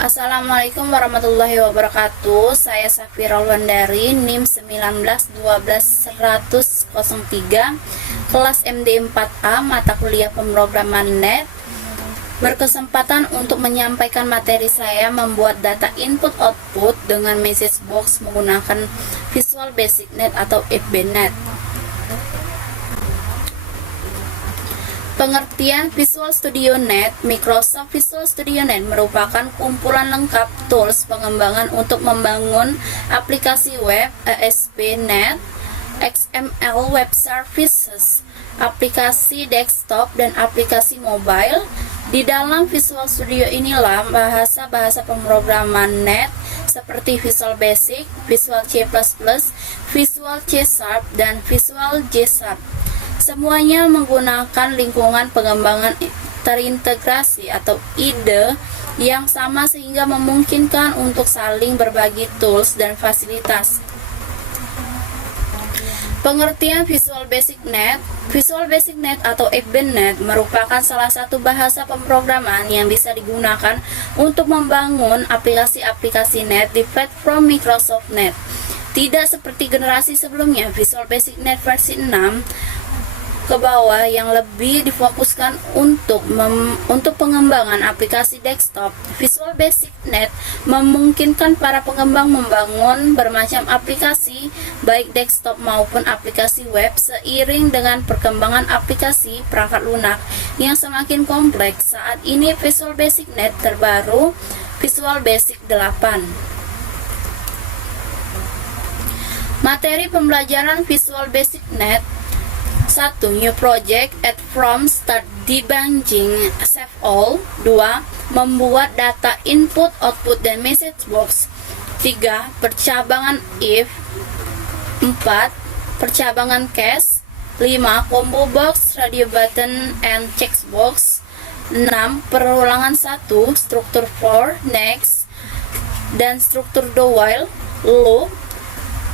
Assalamualaikum warahmatullahi wabarakatuh. Saya Safira Wandari, NIM 19121103, kelas MD4A, mata kuliah pemrograman NET. Berkesempatan untuk menyampaikan materi saya membuat data input-output dengan message box menggunakan Visual Basic Net atau FBNet. Pengertian Visual Studio Net. Microsoft Visual Studio Net merupakan kumpulan lengkap tools pengembangan untuk membangun aplikasi web, ASP.NET, XML Web Services, aplikasi desktop, dan aplikasi mobile. Di dalam Visual Studio inilah bahasa-bahasa pemrograman NET seperti Visual Basic, Visual C++, Visual C#, dan Visual J#. Semuanya menggunakan lingkungan pengembangan terintegrasi atau IDE yang sama sehingga memungkinkan untuk saling berbagi tools dan fasilitas. Pengertian Visual Basic Net. Visual Basic Net atau FBNet merupakan salah satu bahasa pemrograman yang bisa digunakan untuk membangun aplikasi-aplikasi net di platform Microsoft Net. Tidak seperti generasi sebelumnya, Visual Basic Net versi 6 ke bawah yang lebih difokuskan untuk pengembangan aplikasi desktop. Visual Basic Net memungkinkan para pengembang membangun bermacam aplikasi baik desktop maupun aplikasi web seiring dengan perkembangan aplikasi perangkat lunak yang semakin kompleks. Saat ini Visual Basic Net terbaru Visual Basic 8. Materi pembelajaran Visual Basic Net. 1. New project, add from, start debugging, save all. 2. Membuat data input, output, dan message box. 3. Percabangan if. 4. Percabangan case. 5. Combo box, radio button, and checkbox. 6. Perulangan 1, struktur for, next, dan struktur do while, loop.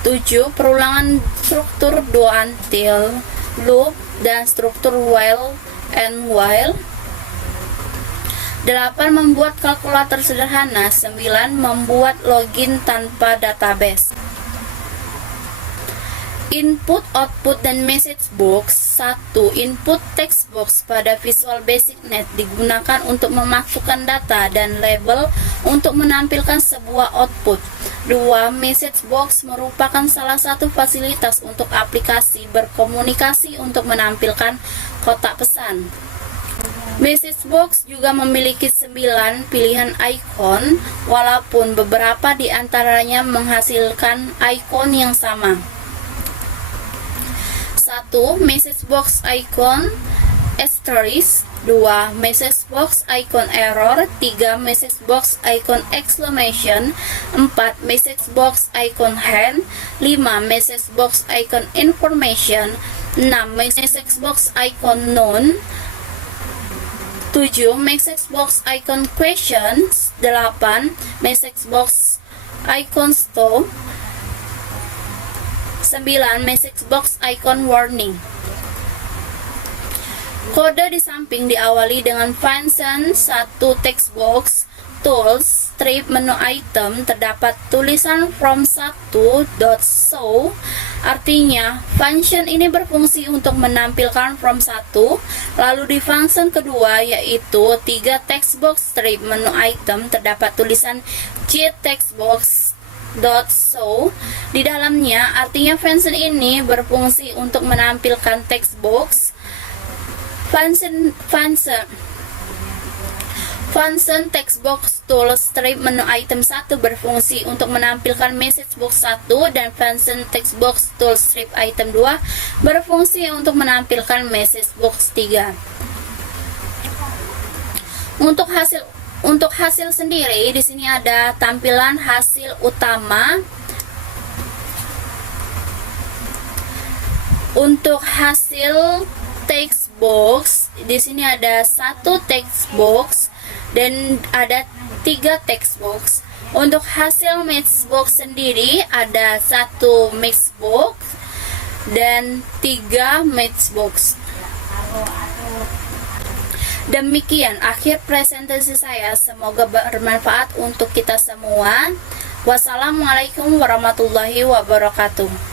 7. Perulangan struktur do until, loop, dan struktur while and while. 8. Membuat kalkulator sederhana. 9. Membuat login tanpa database. Input, output, dan message box. 1. Input text box pada Visual Basic Net digunakan untuk memasukkan data dan label untuk menampilkan sebuah output. 2. Message box merupakan salah satu fasilitas untuk aplikasi berkomunikasi untuk menampilkan kotak pesan. Message box juga memiliki 9 pilihan icon, walaupun beberapa di antaranya menghasilkan icon yang sama. 1. Message box icon asterisk. 2. Message box icon error. 3. Message box icon exclamation. 4. Message box icon hand. 5. Message box icon information. 6. Message box icon none. 7. Message box icon questions. 8. Message box icon stop. 9. Message box icon warning. Kode di samping diawali dengan function 1 text box, tools, strip menu item, terdapat tulisan from 1.show. Artinya, function ini berfungsi untuk menampilkan from 1. Lalu di function kedua yaitu 3 text box strip menu item, terdapat tulisan j text box .show di dalamnya. Artinya function ini berfungsi untuk menampilkan text box. Function text box tool strip menu item 1 berfungsi untuk menampilkan message box 1, dan function text box tool strip item 2 berfungsi untuk menampilkan message box 3. Untuk hasil sendiri di sini ada tampilan hasil utama. Untuk hasil text box di sini ada 1 text box dan ada 3 text box. Untuk hasil mix box sendiri ada 1 mix box dan 3 mix box. Demikian akhir presentasi saya, semoga bermanfaat untuk kita semua. Wassalamualaikum warahmatullahi wabarakatuh.